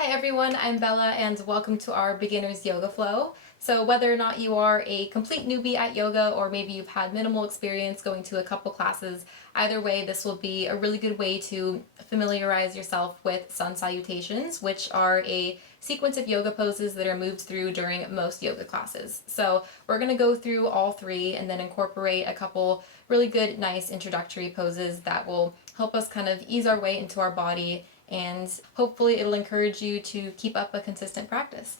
Hi everyone, I'm Bella and welcome to our beginner's yoga flow. So whether or not you are a complete newbie at yoga or maybe you've had minimal experience going to a couple classes, either way this will be a really good way to familiarize yourself with sun salutations, which are a sequence of yoga poses that are moved through during most yoga classes. So we're going to go through all three and then incorporate a couple really good, nice introductory poses that will help us kind of ease our way into our body, and hopefully it'll encourage you to keep up a consistent practice.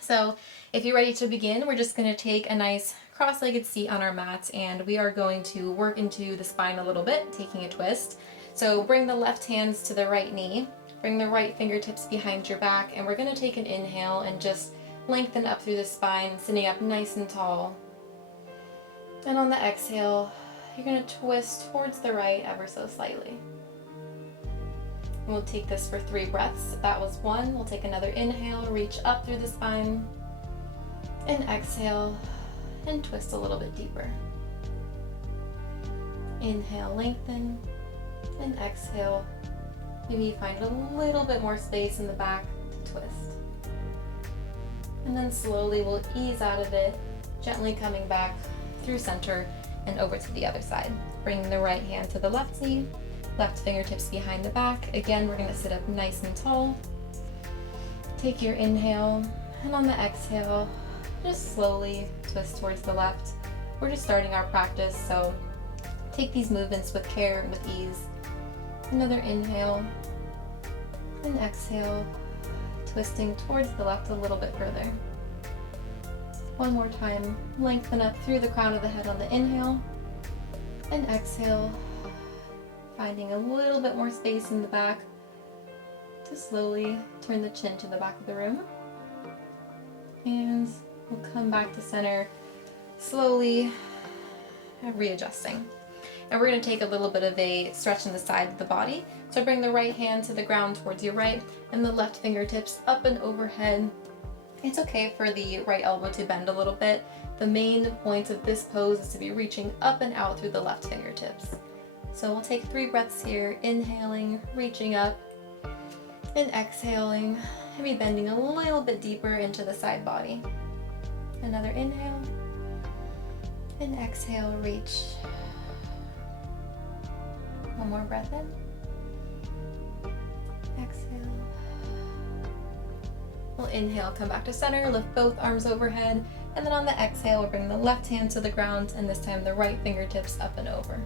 So if you're ready to begin, we're just going to take a nice cross-legged seat on our mat and we are going to work into the spine a little bit, taking a twist. So bring the left hands to the right knee, bring the right fingertips behind your back, and we're going to take an inhale and just lengthen up through the spine, sitting up nice and tall. And on the exhale, you're going to twist towards the right ever so slightly. We'll take this for 3 breaths. That was 1. We'll take another inhale, reach up through the spine, and exhale, and twist a little bit deeper. Inhale, lengthen, and exhale. Maybe you find a little bit more space in the back to twist. And then slowly we'll ease out of it, gently coming back through center and over to the other side. Bringing the right hand to the left knee, left fingertips behind the back. Again, we're going to sit up nice and tall. Take your inhale, and on the exhale, just slowly twist towards the left. We're just starting our practice, so take these movements with care and with ease. Another inhale, and exhale, twisting towards the left a little bit further. One more time, lengthen up through the crown of the head on the inhale, and exhale, finding a little bit more space in the back to slowly turn the chin to the back of the room. And we'll come back to center, slowly readjusting. And we're going to take a little bit of a stretch in the side of the body. So bring the right hand to the ground towards your right and the left fingertips up and overhead. It's okay for the right elbow to bend a little bit. The main point of this pose is to be reaching up and out through the left fingertips. So we'll take 3 breaths here, inhaling, reaching up, and exhaling, maybe bending a little bit deeper into the side body. Another inhale, and exhale, reach. One more breath in, exhale. We'll inhale, come back to center, lift both arms overhead, and then on the exhale, we'll bring the left hand to the ground, and this time the right fingertips up and over.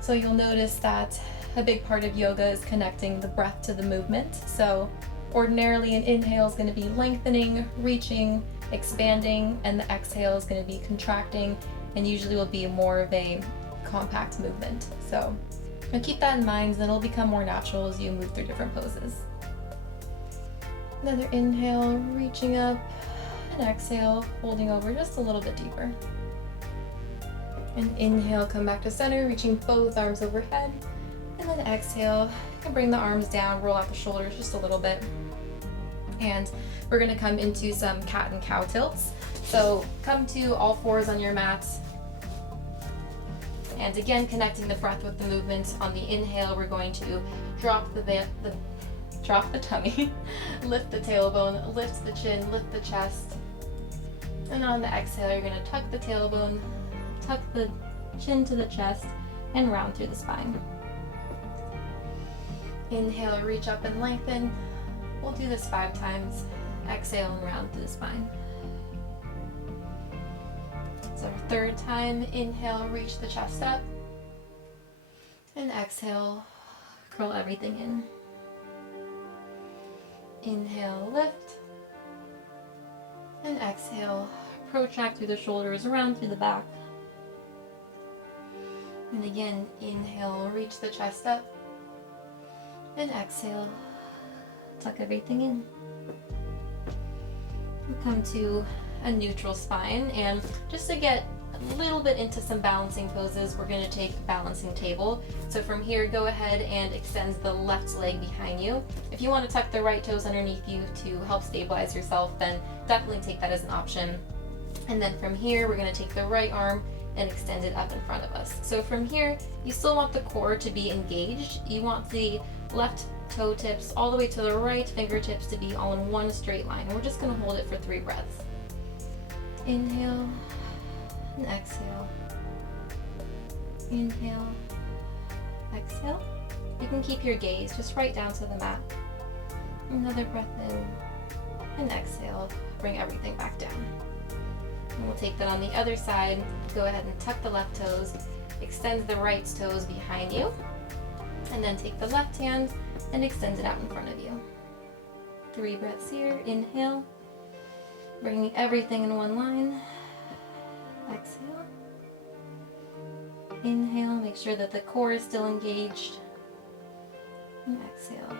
So you'll notice that a big part of yoga is connecting the breath to the movement. So ordinarily an inhale is going to be lengthening, reaching, expanding, and the exhale is going to be contracting, and usually will be more of a compact movement. So keep that in mind, and it'll become more natural as you move through different poses. Another inhale, reaching up, and exhale, folding over just a little bit deeper. And inhale, come back to center, reaching both arms overhead. And then exhale, and bring the arms down, roll out the shoulders just a little bit. And we're going to come into some cat and cow tilts. So come to all fours on your mat. And again, connecting the breath with the movement. On the inhale, we're going to drop the tummy, lift the tailbone, lift the chin, lift the chest. And on the exhale, you're going to tuck the tailbone, tuck the chin to the chest, and round through the spine. Inhale, reach up and lengthen. We'll do this 5 times. Exhale and round through the spine. So our 3rd time, inhale, reach the chest up. And exhale, curl everything in. Inhale, lift. And exhale, protract through the shoulders, round through the back. And again, inhale, reach the chest up, and exhale, tuck everything in. We come to a neutral spine, and just to get a little bit into some balancing poses, we're going to take balancing table. So from here, go ahead and extend the left leg behind you. If you want to tuck the right toes underneath you to help stabilize yourself, then definitely take that as an option. And then from here, we're going to take the right arm and extend it up in front of us. So from here, you still want the core to be engaged. You want the left toe tips all the way to the right fingertips to be all in one straight line. And we're just gonna hold it for 3 breaths. Inhale and exhale. Inhale, exhale. You can keep your gaze just right down to the mat. Another breath in and exhale. Bring everything back down. And we'll take that on the other side. Go ahead and tuck the left toes, extend the right toes behind you, and then take the left hand and extend it out in front of you. 3 breaths here. Inhale, bringing everything in one line. Exhale. Inhale, make sure that the core is still engaged. And exhale.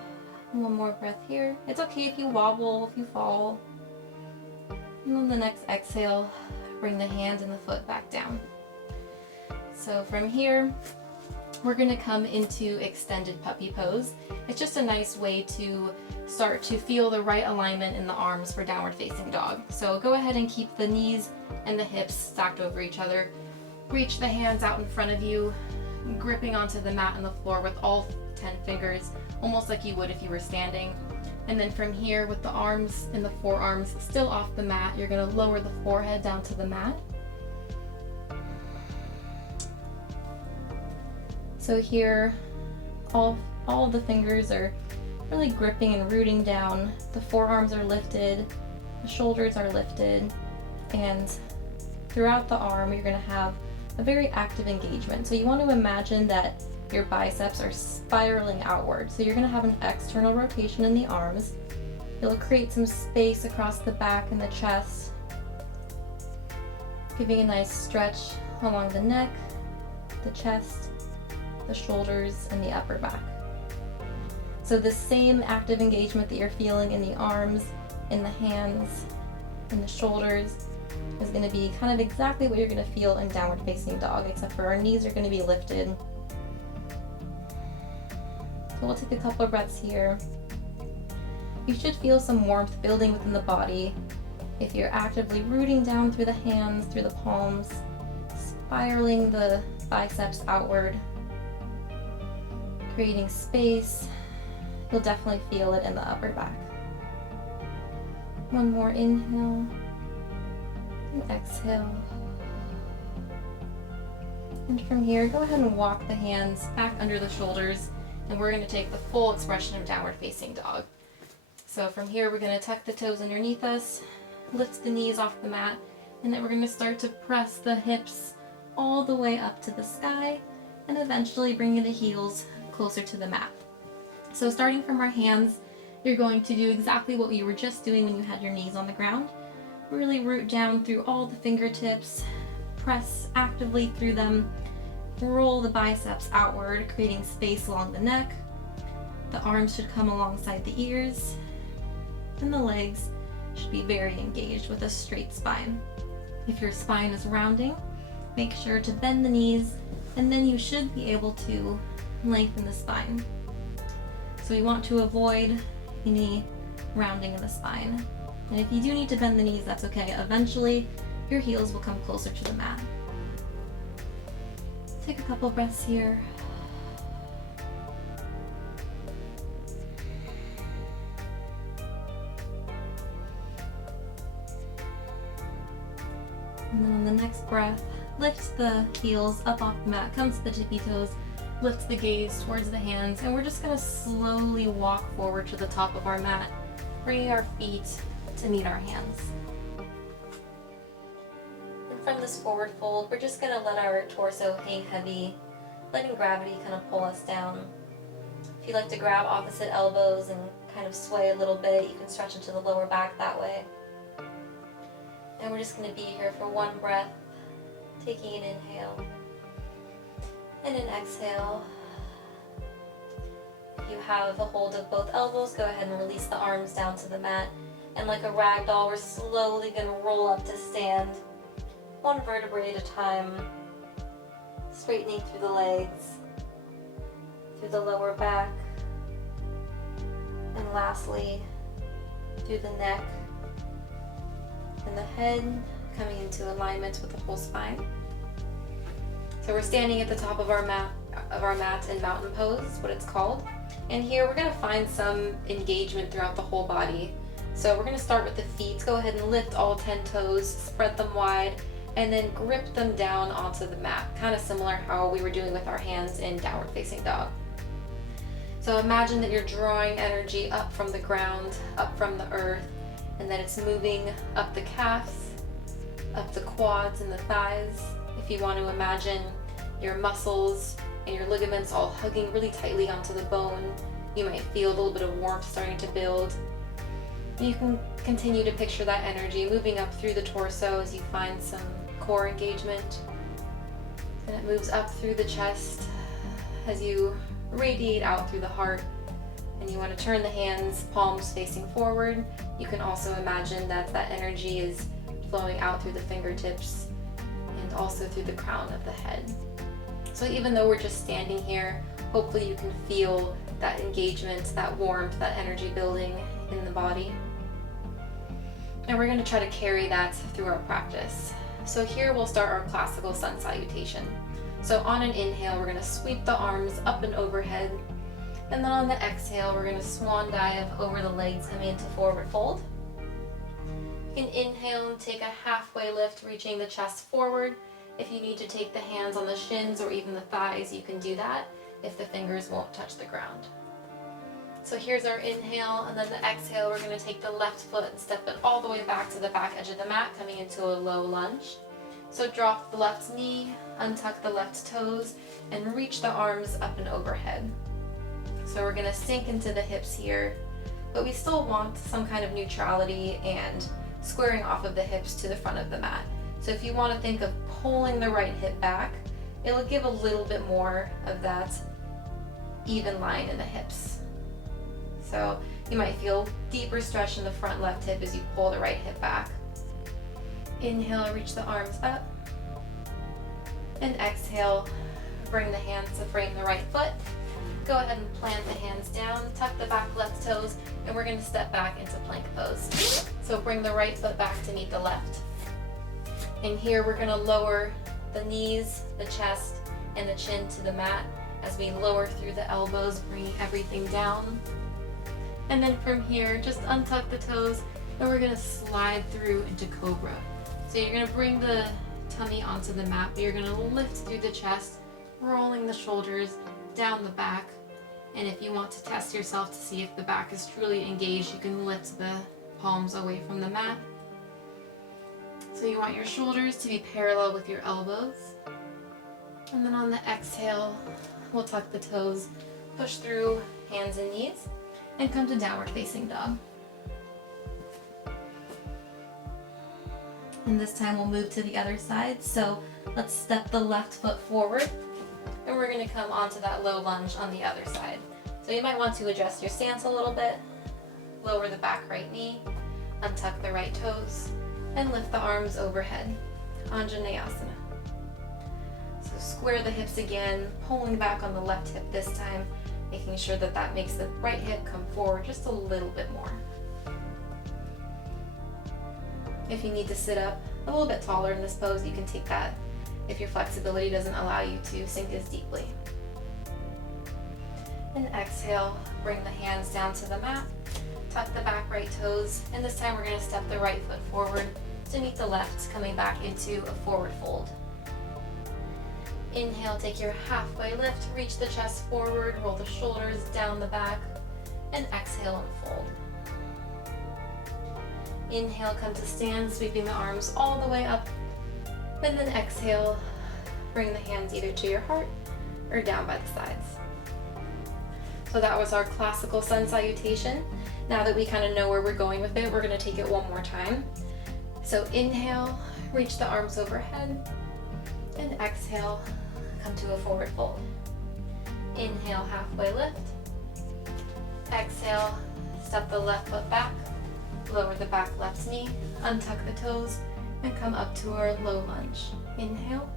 One more breath here. It's okay if you wobble, if you fall. And on the next exhale, bring the hand and the foot back down. So from here, we're gonna come into extended puppy pose. It's just a nice way to start to feel the right alignment in the arms for downward facing dog. So go ahead and keep the knees and the hips stacked over each other. Reach the hands out in front of you, gripping onto the mat and the floor with all 10 fingers, almost like you would if you were standing. And then from here, with the arms and the forearms still off the mat, you're gonna lower the forehead down to the mat. So here, all the fingers are really gripping and rooting down. The forearms are lifted, the shoulders are lifted, and throughout the arm, you're gonna have a very active engagement. So you want to imagine that your biceps are spiraling outward. So you're going to have an external rotation in the arms. You'll create some space across the back and the chest, giving a nice stretch along the neck, the chest, the shoulders, and the upper back. So the same active engagement that you're feeling in the arms, in the hands, in the shoulders, is going to be kind of exactly what you're going to feel in downward facing dog, except for our knees are going to be lifted. So we'll take a couple of breaths here. You should feel some warmth building within the body if you're actively rooting down through the hands, through the palms, spiraling the biceps outward, creating space. You'll definitely feel it in the upper back. One more inhale. And exhale. And from here, go ahead and walk the hands back under the shoulders, and we're going to take the full expression of downward facing dog. So from here, we're going to tuck the toes underneath us, lift the knees off the mat, and then we're going to start to press the hips all the way up to the sky, and eventually bringing the heels closer to the mat. So starting from our hands, you're going to do exactly what you were just doing when you had your knees on the ground. Really root down through all the fingertips, press actively through them, roll the biceps outward, creating space along the neck. The arms should come alongside the ears, and the legs should be very engaged with a straight spine. If your spine is rounding, make sure to bend the knees, and then you should be able to lengthen the spine. So we want to avoid any rounding in the spine. And if you do need to bend the knees, that's okay. Eventually, your heels will come closer to the mat. Take a couple breaths here. And then on the next breath, lift the heels up off the mat, come to the tippy toes, lift the gaze towards the hands, and we're just gonna slowly walk forward to the top of our mat, bringing our feet to meet our hands. And from this forward fold, we're just gonna let our torso hang heavy, letting gravity kind of pull us down. If you like to grab opposite elbows and kind of sway a little bit, you can stretch into the lower back that way. And we're just gonna be here for one breath, taking an inhale and an exhale. If you have a hold of both elbows, go ahead and release the arms down to the mat. And like a rag doll, we're slowly going to roll up to stand, one vertebrae at a time, straightening through the legs, through the lower back, and lastly, through the neck and the head, coming into alignment with the whole spine. So we're standing at the top of our mat in mountain pose, is what it's called. And here we're gonna find some engagement throughout the whole body. So we're gonna start with the feet. Go ahead and lift all 10 toes, spread them wide, and then grip them down onto the mat. Kind of similar how we were doing with our hands in downward facing dog. So imagine that you're drawing energy up from the ground, up from the earth, and that it's moving up the calves, up the quads and the thighs. If you want to imagine your muscles and your ligaments all hugging really tightly onto the bone, you might feel a little bit of warmth starting to build. You can continue to picture that energy moving up through the torso as you find some core engagement. And it moves up through the chest as you radiate out through the heart. And you want to turn the hands, palms facing forward. You can also imagine that that energy is flowing out through the fingertips and also through the crown of the head. So even though we're just standing here, hopefully you can feel that engagement, that warmth, that energy building in the body. And we're going to try to carry that through our practice. So here we'll start our classical sun salutation. So on an inhale, we're going to sweep the arms up and overhead. And then on the exhale, we're going to swan dive over the legs, coming into forward fold. You can inhale and take a halfway lift, reaching the chest forward. If you need to take the hands on the shins or even the thighs, you can do that if the fingers won't touch the ground. So here's our inhale, and then the exhale, we're going to take the left foot and step it all the way back to the back edge of the mat, coming into a low lunge. So drop the left knee, untuck the left toes, and reach the arms up and overhead. So we're going to sink into the hips here, but we still want some kind of neutrality and squaring off of the hips to the front of the mat. So if you want to think of pulling the right hip back, it'll give a little bit more of that even line in the hips. So you might feel deeper stretch in the front left hip as you pull the right hip back. Inhale, reach the arms up. And exhale, bring the hands to frame the right foot. Go ahead and plant the hands down, tuck the back left toes, and we're going to step back into plank pose. So bring the right foot back to meet the left. And here we're going to lower the knees, the chest, and the chin to the mat as we lower through the elbows, bringing everything down. And then from here, just untuck the toes, and we're going to slide through into cobra. So you're going to bring the tummy onto the mat, but you're going to lift through the chest, rolling the shoulders down the back. And if you want to test yourself to see if the back is truly engaged, you can lift the palms away from the mat. So you want your shoulders to be parallel with your elbows. And then on the exhale, we'll tuck the toes, push through hands and knees, and come to downward facing dog. And this time we'll move to the other side. So let's step the left foot forward, and we're going to come onto that low lunge on the other side. So you might want to adjust your stance a little bit, lower the back right knee, untuck the right toes, and lift the arms overhead. Anjaneyasana. So square the hips again, pulling back on the left hip this time, making sure that that makes the right hip come forward just a little bit more. If you need to sit up a little bit taller in this pose, you can take that if your flexibility doesn't allow you to sink as deeply. And exhale, bring the hands down to the mat, tuck the back right toes, and this time we're going to step the right foot forward to meet the left, coming back into a forward fold. Inhale, take your halfway lift, reach the chest forward, roll the shoulders down the back, and exhale and fold. Inhale, come to stand, sweeping the arms all the way up, and then exhale, bring the hands either to your heart or down by the sides. So that was our classical sun salutation. Now that we kind of know where we're going with it, we're going to take it one more time. So inhale, reach the arms overhead, and exhale, come to a forward fold. Inhale, halfway lift. Exhale, step the left foot back, lower the back left knee, untuck the toes, and come up to our low lunge. Inhale.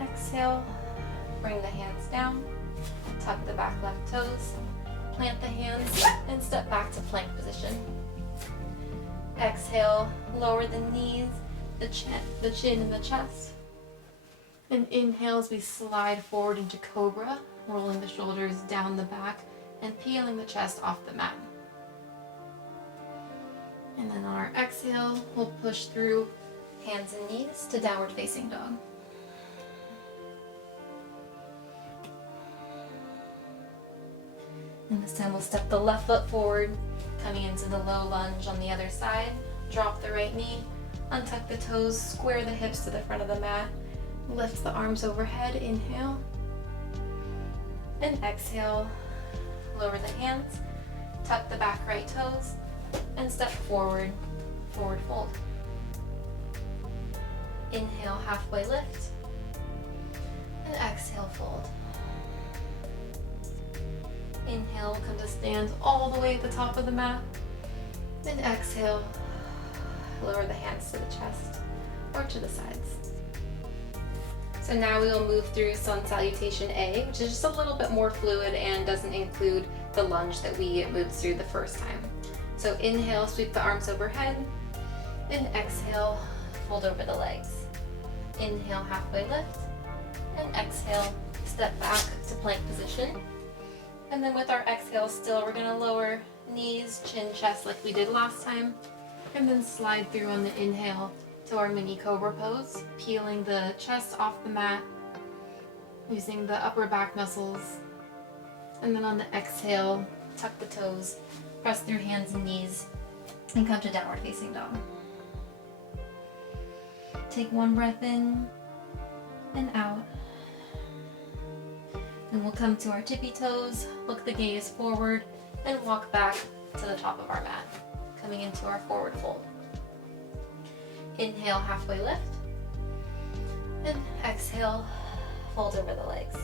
Exhale, bring the hands down, tuck the back left toes, plant the hands, and step back to plank position. Exhale, lower the knees, the chin and the chest. And inhale as we slide forward into cobra, rolling the shoulders down the back and peeling the chest off the mat. And then on our exhale, we'll push through hands and knees to downward facing dog. And this time we'll step the left foot forward, coming into the low lunge on the other side. Drop the right knee, untuck the toes, square the hips to the front of the mat, lift the arms overhead, inhale, and exhale, lower the hands, tuck the back right toes, and step forward, forward fold. Inhale, halfway lift, and exhale, fold. Inhale, come to stand all the way at the top of the mat, and exhale, lower the hands to the chest or to the sides. So now we will move through Sun Salutation A, which is just a little bit more fluid and doesn't include the lunge that we moved through the first time. So inhale, sweep the arms overhead, and exhale, fold over the legs. Inhale, halfway lift, and exhale, step back to plank position. And then with our exhale still, we're gonna lower knees, chin, chest like we did last time, and then slide through on the inhale to our mini cobra pose, peeling the chest off the mat, using the upper back muscles. And then on the exhale, tuck the toes, press through hands and knees, and come to downward facing dog. Take one breath in and out. And we'll come to our tippy toes, look the gaze forward, and walk back to the top of our mat, coming into our forward fold. Inhale, halfway lift, and exhale, fold over the legs.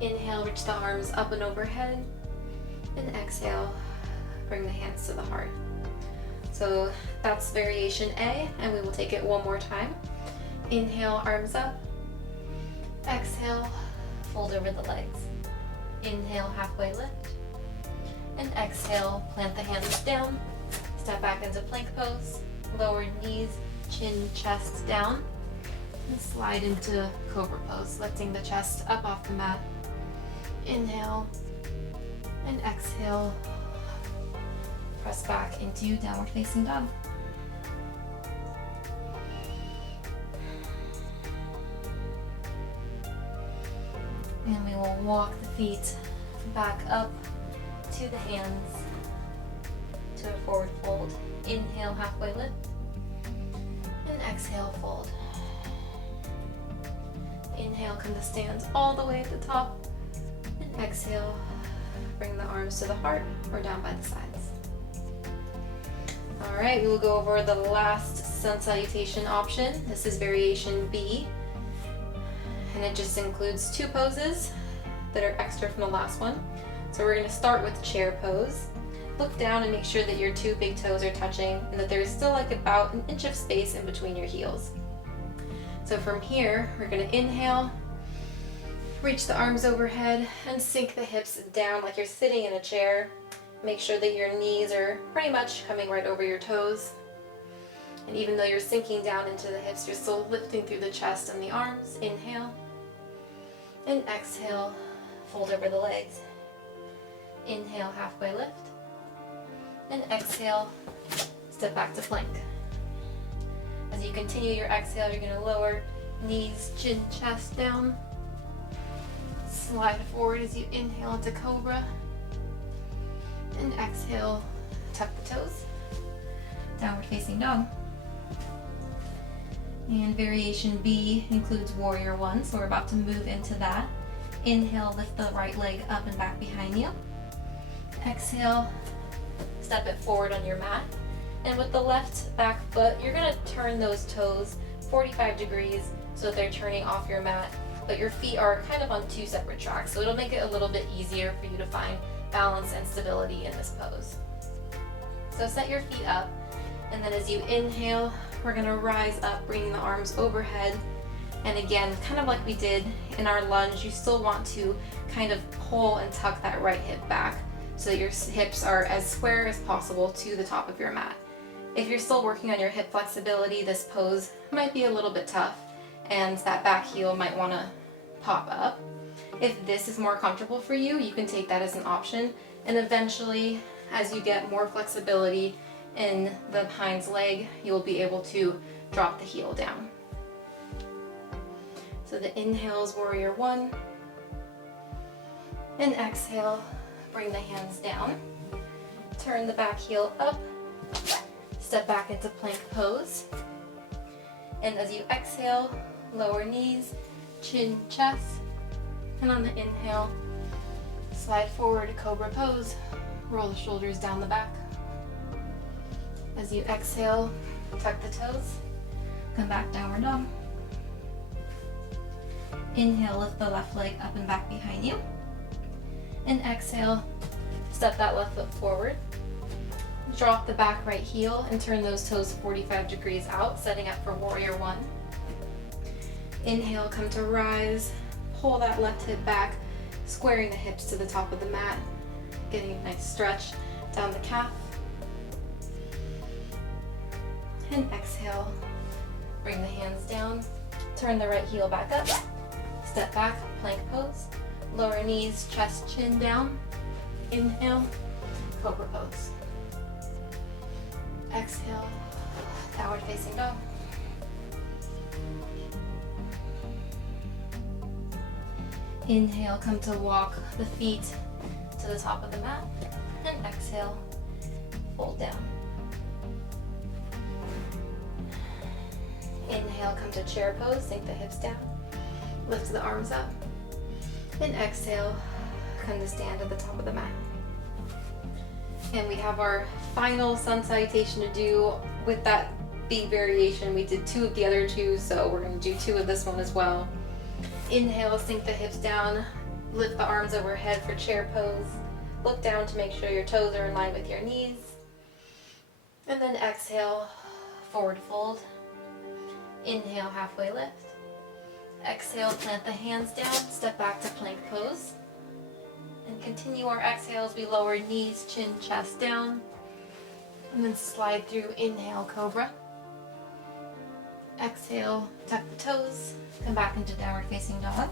Inhale, reach the arms up and overhead, and exhale, bring the hands to the heart. So that's variation A, and we will take it one more time. Inhale, arms up, exhale, fold over the legs. Inhale, halfway lift, and exhale, plant the hands down, step back into plank pose, lower knees, chin, chest down, and slide into cobra pose, lifting the chest up off the mat. Inhale, and exhale, press back into downward facing dog. And we will walk the feet back up to the hands to a forward fold. Inhale, halfway lift, and exhale, fold. Inhale, come to stand all the way at the top, and exhale, bring the arms to the heart or down by the sides. All right, we will go over the last sun salutation option. This is variation B, and it just includes two poses that are extra from the last one. So we're going to start with chair pose. Look down and make sure that your two big toes are touching and that there's still like about an inch of space in between your heels. So from here, we're going to inhale, reach the arms overhead, and sink the hips down like you're sitting in a chair. Make sure that your knees are pretty much coming right over your toes. And even though you're sinking down into the hips, you're still lifting through the chest and the arms. Inhale, and exhale, fold over the legs. Inhale, halfway lift, and exhale, step back to plank. As you continue your exhale, you're going to lower knees, chin, chest down. Slide forward as you inhale into cobra. And exhale, tuck the toes. Downward facing dog. And variation B includes warrior one, so we're about to move into that. Inhale, lift the right leg up and back behind you. Exhale, step it forward on your mat. And with the left back foot, you're going to turn those toes 45 degrees so that they're turning off your mat, but your feet are kind of on two separate tracks, so it'll make it a little bit easier for you to find balance and stability in this pose. So set your feet up, and then as you inhale, we're going to rise up, bringing the arms overhead. And again, kind of like we did in our lunge, you still want to kind of pull and tuck that right hip back so that your hips are as square as possible to the top of your mat. If you're still working on your hip flexibility, this pose might be a little bit tough, and that back heel might want to pop up. If this is more comfortable for you, you can take that as an option. And eventually, as you get more flexibility in the hind's leg, you'll be able to drop the heel down. So the inhale is warrior one. And exhale, bring the hands down. Turn the back heel up. Step back into plank pose. And as you exhale, lower knees, chin, chest. And on the inhale, slide forward to cobra pose. Roll the shoulders down the back. As you exhale, tuck the toes. Come back, downward dog. Inhale, lift the left leg up and back behind you. And exhale, step that left foot forward. Drop the back right heel and turn those toes 45 degrees out, setting up for warrior one. Inhale, come to rise. Pull that left hip back, squaring the hips to the top of the mat, getting a nice stretch down the calf. And exhale, bring the hands down, turn the right heel back up, step back, plank pose, lower knees, chest, chin down, inhale, cobra pose. Exhale, downward facing dog. Inhale, come to walk the feet to the top of the mat, and exhale, fold down. Inhale, come to chair pose, sink the hips down, lift the arms up, and exhale, come to stand at the top of the mat. And we have our final sun salutation to do with that beat variation. We did 2 of the other 2, so we're going to do 2 of this one as well. Inhale, sink the hips down, lift the arms overhead for chair pose. Look down to make sure your toes are in line with your knees. And then exhale, forward fold. Inhale, halfway lift. Exhale, plant the hands down, step back to plank pose. And continue our exhales. We lower knees, chin, chest down. And then slide through, inhale, cobra. Exhale, tuck the toes, come back into downward facing dog.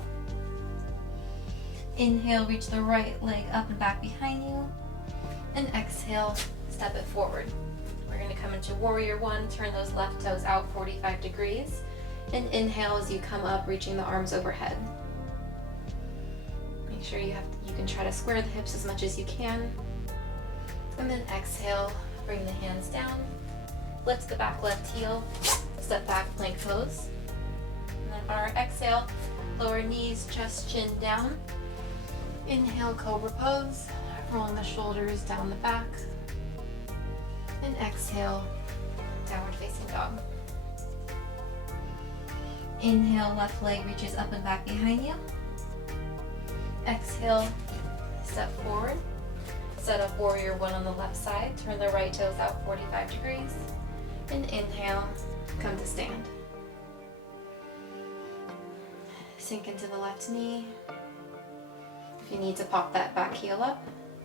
Inhale, reach the right leg up and back behind you. And exhale, step it forward. We're going to come into warrior one, turn those left toes out 45 degrees. And inhale as you come up, reaching the arms overhead. Make sure you can try to square the hips as much as you can. And then exhale, bring the hands down. Lift the back left heel, step back, plank pose. And then on our exhale, lower knees, chest, chin down. Inhale, cobra pose, rolling the shoulders down the back. And exhale, downward facing dog. Inhale, left leg reaches up and back behind you. Exhale, step forward. Set up warrior one on the left side. Turn the right toes out 45 degrees. And inhale, come to stand. Sink into the left knee. If you need to pop that back heel up,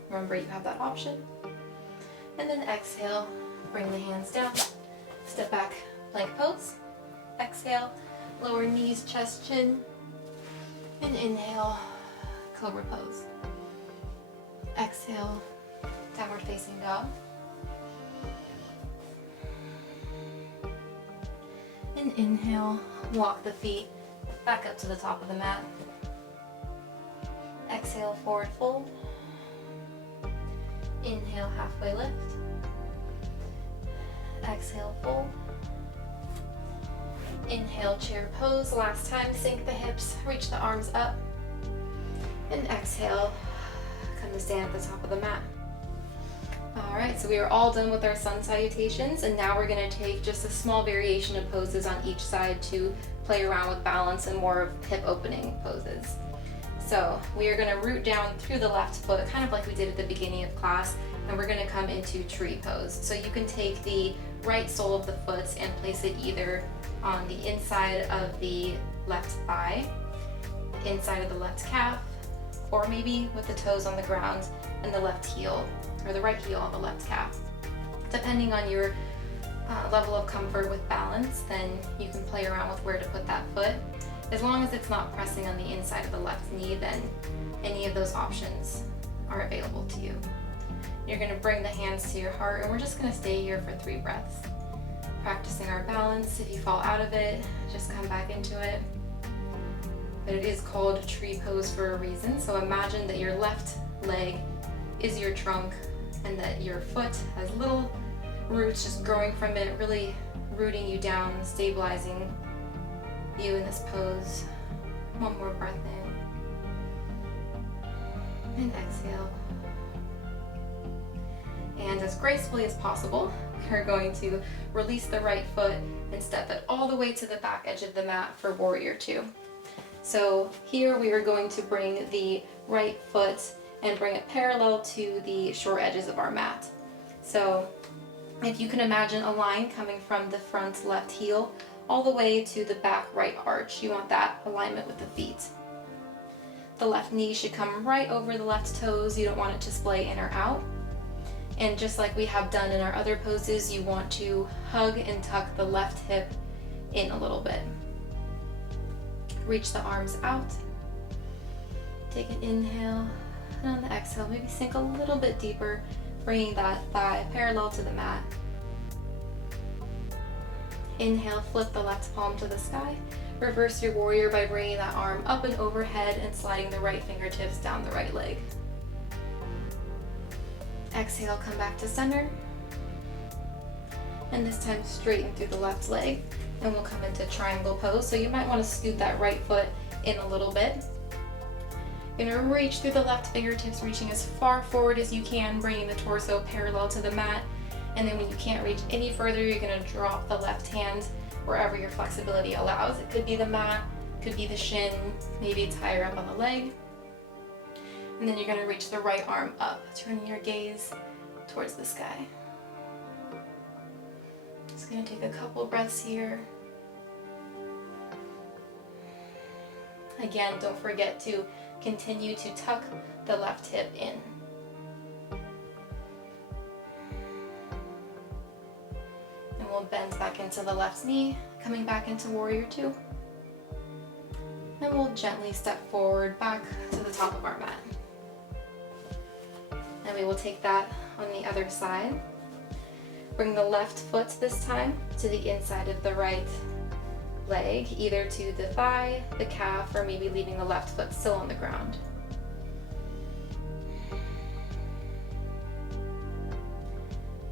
remember you have that option. And then exhale, bring the hands down. Step back, plank pose. Exhale, lower knees, chest, chin. And inhale, cobra pose. Exhale, downward facing dog. And inhale, walk the feet back up to the top of the mat. Exhale, forward fold. Inhale, halfway lift. Exhale, fold. Inhale, chair pose. Last time, sink the hips, reach the arms up. And exhale, come to stand at the top of the mat. All right, so we are all done with our sun salutations, and now we're going to take just a small variation of poses on each side to play around with balance and more of hip opening poses. So we are going to root down through the left foot, kind of like we did at the beginning of class, and we're going to come into tree pose. So you can take the right sole of the foot and place it either on the inside of the left thigh, the inside of the left calf, or maybe with the toes on the ground and the left heel, or the right heel on the left calf. Depending on your level of comfort with balance, then you can play around with where to put that foot. As long as it's not pressing on the inside of the left knee, then any of those options are available to you. You're going to bring the hands to your heart, and we're just going to stay here for 3 breaths. Practicing our balance. If you fall out of it, just come back into it. But it is called tree pose for a reason. So imagine that your left leg is your trunk and that your foot has little roots just growing from it, really rooting you down, stabilizing you in this pose. One more breath in. And exhale. And as gracefully as possible, we're going to release the right foot and step it all the way to the back edge of the mat for Warrior Two. So here we are going to bring the right foot and bring it parallel to the short edges of our mat. So if you can imagine a line coming from the front left heel all the way to the back right arch, you want that alignment with the feet. The left knee should come right over the left toes. You don't want it to splay in or out. And just like we have done in our other poses, you want to hug and tuck the left hip in a little bit. Reach the arms out. Take an inhale, and on the exhale, maybe sink a little bit deeper, bringing that thigh parallel to the mat. Inhale, flip the left palm to the sky. Reverse your warrior by bringing that arm up and overhead and sliding the right fingertips down the right leg. Exhale, come back to center. And this time straighten through the left leg. And we'll come into triangle pose. So you might want to scoot that right foot in a little bit. You're going to reach through the left fingertips, reaching as far forward as you can, bringing the torso parallel to the mat. And then when you can't reach any further, you're going to drop the left hand wherever your flexibility allows. It could be the mat, could be the shin, maybe it's higher up on the leg. And then you're going to reach the right arm up, turning your gaze towards the sky. Just going to take a couple breaths here. Again, don't forget to continue to tuck the left hip in. And we'll bend back into the left knee, coming back into Warrior Two. And we'll gently step forward back to the top of our mat. And we will take that on the other side. Bring the left foot this time to the inside of the right leg, either to the thigh, the calf, or maybe leaving the left foot still on the ground.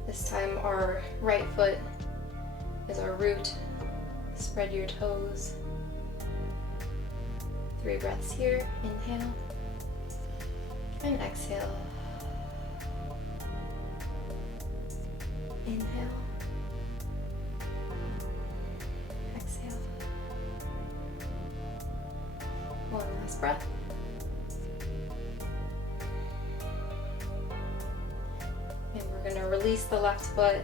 This time our right foot is our root. Spread your toes. 3 breaths here. Inhale and exhale. Inhale. Exhale. One last breath. And we're going to release the left foot.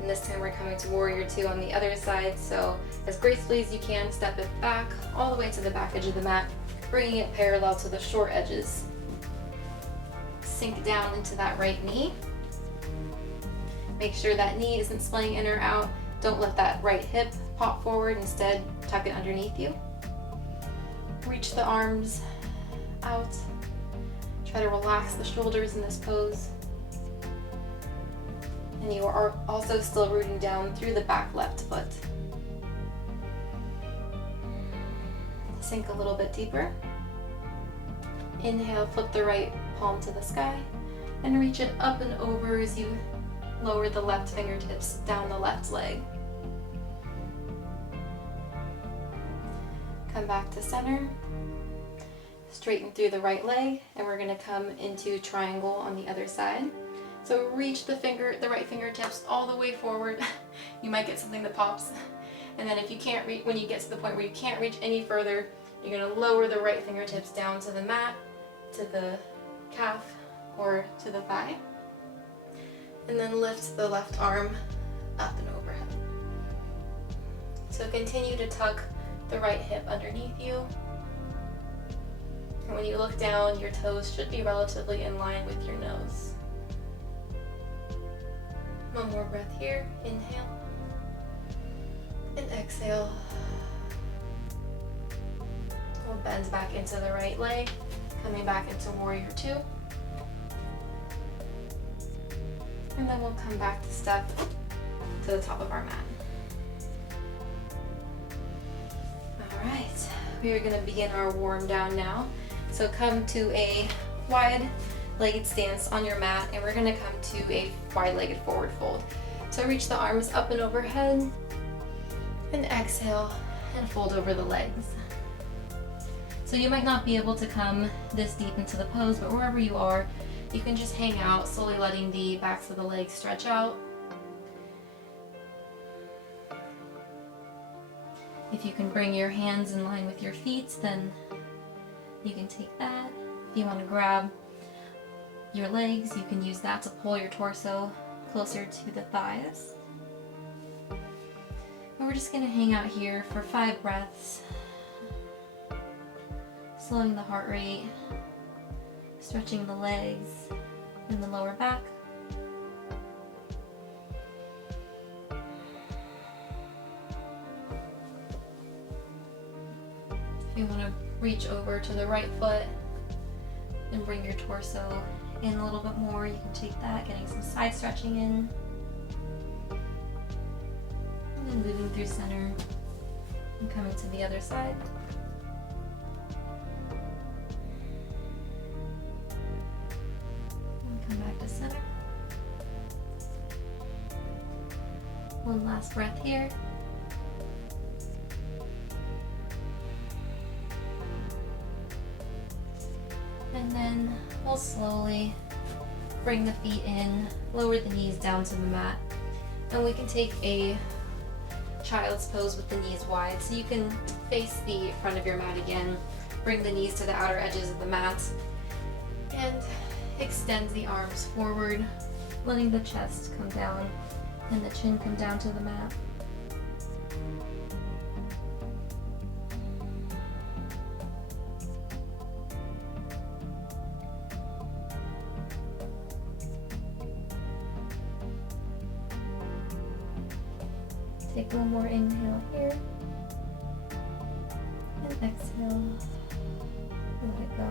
And this time we're coming to Warrior Two on the other side. So as gracefully as you can, step it back all the way to the back edge of the mat, bringing it parallel to the short edges. Sink down into that right knee. Make sure that knee isn't splaying in or out. Don't let that right hip pop forward. Instead, tuck it underneath you. Reach the arms out. Try to relax the shoulders in this pose. And you are also still rooting down through the back left foot. Sink a little bit deeper. Inhale, flip the right palm to the sky and reach it up and over as you lower the left fingertips down the left leg. Come back to center. Straighten through the right leg, and we're going to come into triangle on the other side. So reach the right fingertips all the way forward. You might get something that pops. And then if you can't reach, when you get to the point where you can't reach any further, you're going to lower the right fingertips down to the mat, to the calf, or to the thigh. And then lift the left arm up and overhead. So continue to tuck the right hip underneath you. And when you look down, your toes should be relatively in line with your nose. One more breath here. Inhale and exhale. we'll bend back into the right leg, coming back into warrior two. And then we'll come back to step to the top of our mat. All right, we are gonna begin our warm down now. So come to a wide-legged stance on your mat, and we're gonna come to a wide-legged forward fold. So reach the arms up and overhead, and exhale and fold over the legs. So you might not be able to come this deep into the pose, but wherever you are, you can just hang out, slowly letting the backs of the legs stretch out. If you can bring your hands in line with your feet, then you can take that. If you want to grab your legs, you can use that to pull your torso closer to the thighs. And we're just going to hang out here for 5 breaths, slowing the heart rate, stretching the legs and the lower back. If you want to reach over to the right foot and bring your torso in a little bit more, you can take that, getting some side stretching in. And then moving through center and coming to the other side. And come back to center. One last breath here. And then we'll slowly bring the feet in, lower the knees down to the mat. And we can take a child's pose with the knees wide. So you can face the front of your mat again, bring the knees to the outer edges of the mat, and extend the arms forward, letting the chest come down and the chin come down to the mat. Take one more inhale here, and exhale, let it go.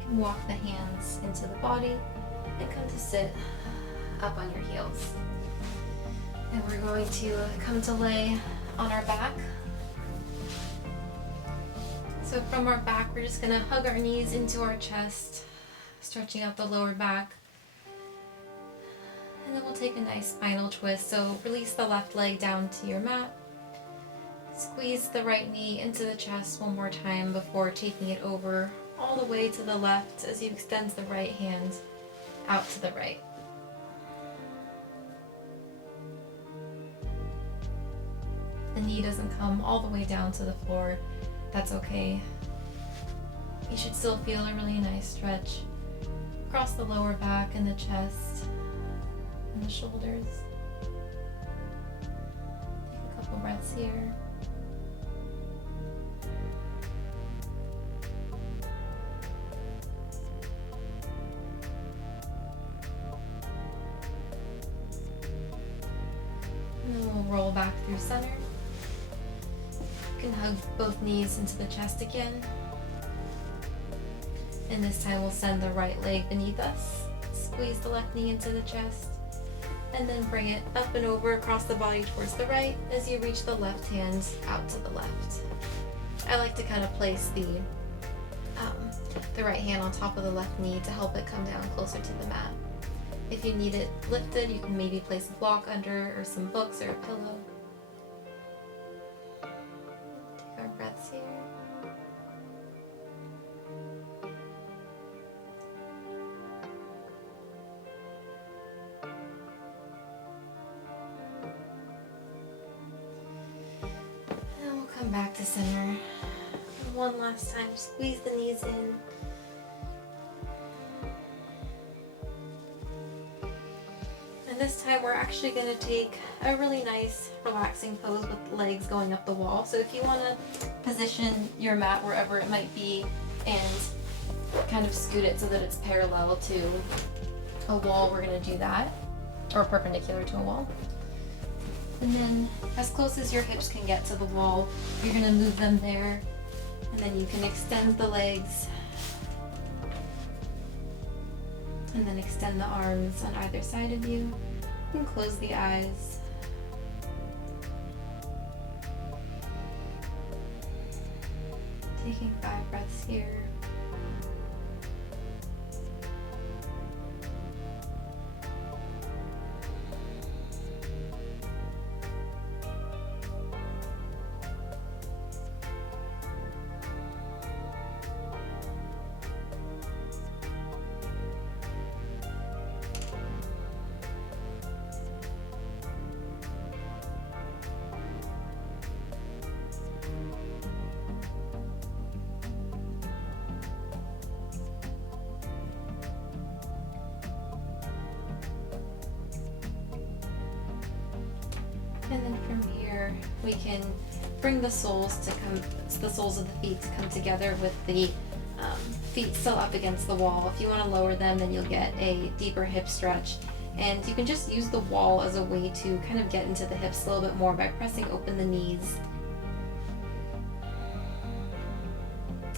You can walk the hands into the body and come to sit up on your heels. And we're going to come to lay on our back. So from our back, we're just gonna hug our knees into our chest, stretching out the lower back. And then we'll take a nice spinal twist. So release the left leg down to your mat. Squeeze the right knee into the chest one more time before taking it over all the way to the left as you extend the right hand out to the right. The knee doesn't come all the way down to the floor. That's okay. You should still feel a really nice stretch across the lower back and the chest and the shoulders. Take a couple breaths here. And then we'll roll back through center. You can hug both knees into the chest again. And this time we'll send the right leg beneath us. Squeeze the left knee into the chest. And then bring it up and over across the body towards the right as you reach the left hand out to the left. I like to kind of place the right hand on top of the left knee to help it come down closer to the mat. If you need it lifted, you can maybe place a block under or some books or a pillow. Take our breaths here. And we'll come back to center. And one last time, squeeze the knees in. This time we're actually going to take a really nice relaxing pose with the legs going up the wall. So if you want to position your mat wherever it might be and kind of scoot it so that it's parallel to a wall, we're going to do that, or perpendicular to a wall. And then as close as your hips can get to the wall, you're gonna move them there. And then you can extend the legs. And then extend the arms on either side of you. And close the eyes. Taking 5 breaths here. And then from here, we can bring the soles of the feet to come together with the feet still up against the wall. If you want to lower them, then you'll get a deeper hip stretch. And you can just use the wall as a way to kind of get into the hips a little bit more by pressing open the knees.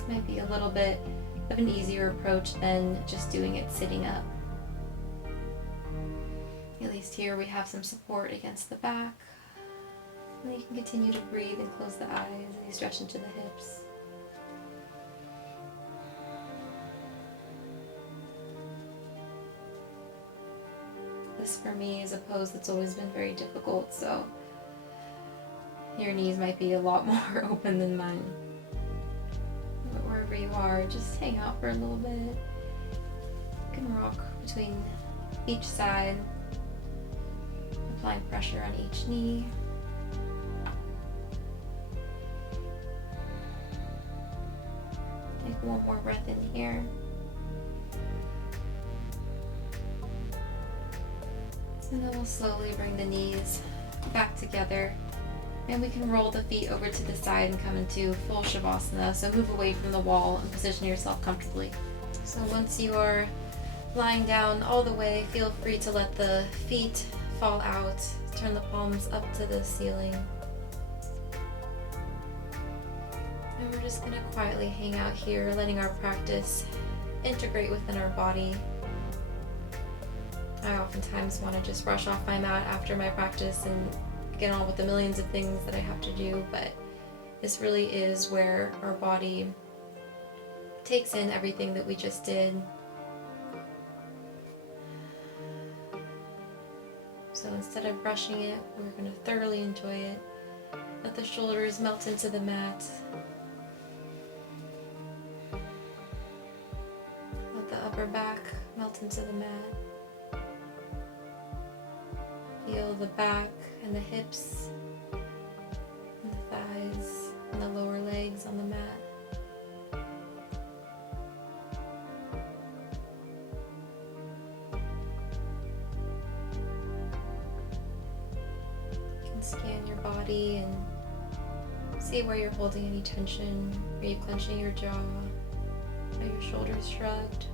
Might be a little bit of an easier approach than just doing it sitting up. At least here we have some support against the back. And you can continue to breathe and close the eyes as you stretch into the hips. This for me is a pose that's always been very difficult, so your knees might be a lot more open than mine. But wherever you are, just hang out for a little bit. You can rock between each side, applying pressure on each knee. Take one more breath in here. And then we'll slowly bring the knees back together. And we can roll the feet over to the side and come into full Shavasana. So move away from the wall and position yourself comfortably. So once you are lying down all the way, feel free to let the feet fall out. Turn the palms up to the ceiling. And we're just going to quietly hang out here, letting our practice integrate within our body. I oftentimes want to just rush off my mat after my practice and get on with the millions of things that I have to do, but this really is where our body takes in everything that we just did. So instead of rushing it, we're going to thoroughly enjoy it. Let the shoulders melt into the mat. Let the upper back melt into the mat. Feel the back and the hips and the thighs and the lower legs on the mat. You can scan your body and see where you're holding any tension. Are you clenching your jaw? Are your shoulders shrugged?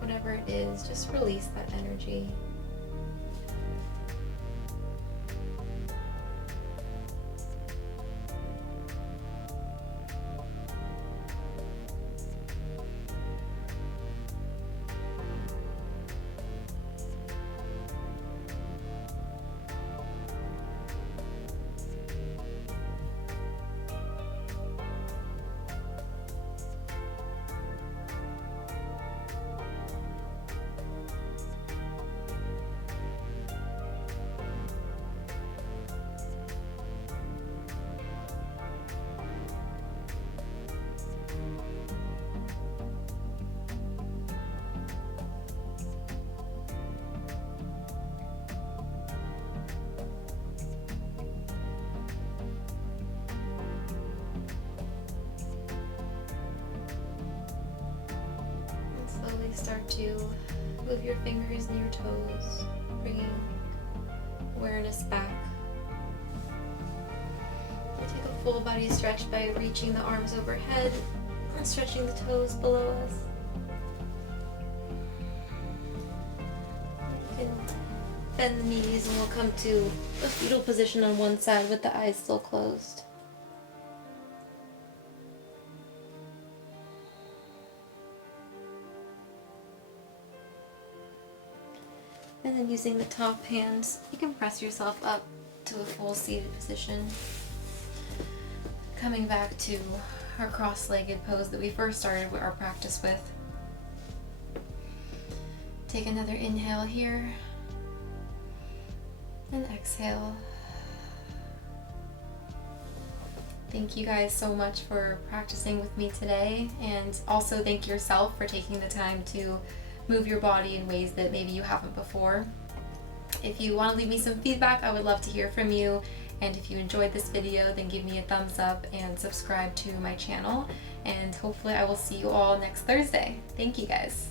Whatever it is, just release that energy. Start to move your fingers and your toes, bringing awareness back. We'll take a full body stretch by reaching the arms overhead and stretching the toes below us. You can Bend the knees and we'll come to a fetal position on one side with the eyes still closed. And then using the top hands, you can press yourself up to a full seated position. Coming back to our cross-legged pose that we first started our practice with. Take another inhale here. And exhale. Thank you guys so much for practicing with me today, and also thank yourself for taking the time to move your body in ways that maybe you haven't before. If you want to leave me some feedback, I would love to hear from you, and if you enjoyed this video, then give me a thumbs up and subscribe to my channel, and hopefully I will see you all next Thursday. Thank you guys.